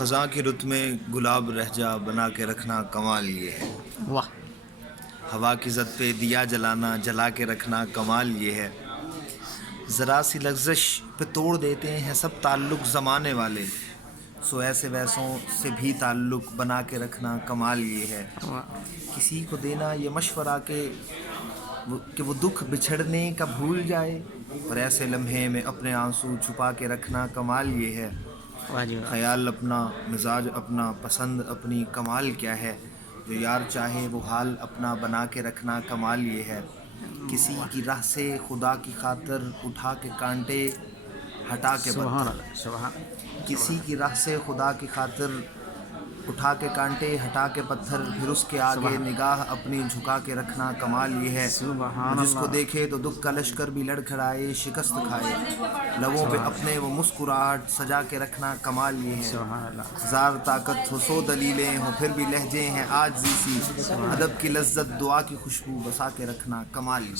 خزاں کی رت میں گلاب رہجا بنا کے رکھنا کمال یہ ہے. واہ. ہوا کی زد پہ دیا جلانا جلا کے رکھنا کمال یہ ہے. ذرا سی لغزش پہ توڑ دیتے ہیں سب تعلق زمانے والے. سو ایسے ویسوں سے بھی تعلق بنا کے رکھنا کمال یہ ہے. کسی کو دینا یہ مشورہ کہ وہ دکھ بچھڑنے کا بھول جائے، اور ایسے لمحے میں اپنے آنسو چھپا کے رکھنا کمال یہ ہے. خیال اپنا، مزاج اپنا، پسند اپنی، کمال کیا ہے. جو یار چاہے وہ حال اپنا بنا کے رکھنا کمال یہ ہے. کسی کی راہ سے خدا کی خاطر اٹھا کے کانٹے ہٹا کے سبحان پتھر. اللہ سبحان. کسی کی راہ سے خدا کی خاطر اٹھا کے کانٹے ہٹا کے پتھر، پھر اس کے آگے نگاہ اپنی جھکا کے رکھنا کمال یہ ہے. سبحان جس کو اللہ. دیکھے تو دکھ کا لشکر بھی لڑکھڑائے، شکست کھائے، لبوں پہ اپنے وہ مسکراہٹ سجا کے رکھنا کمال یہ ہے. سبحان اللہ. ہزار طاقت ہو، 100 دلیلیں ہوں، پھر بھی لہجے ہیں عاجزی سی. ادب کی لذت، دعا کی خوشبو بسا کے رکھنا کمال یہ ہے.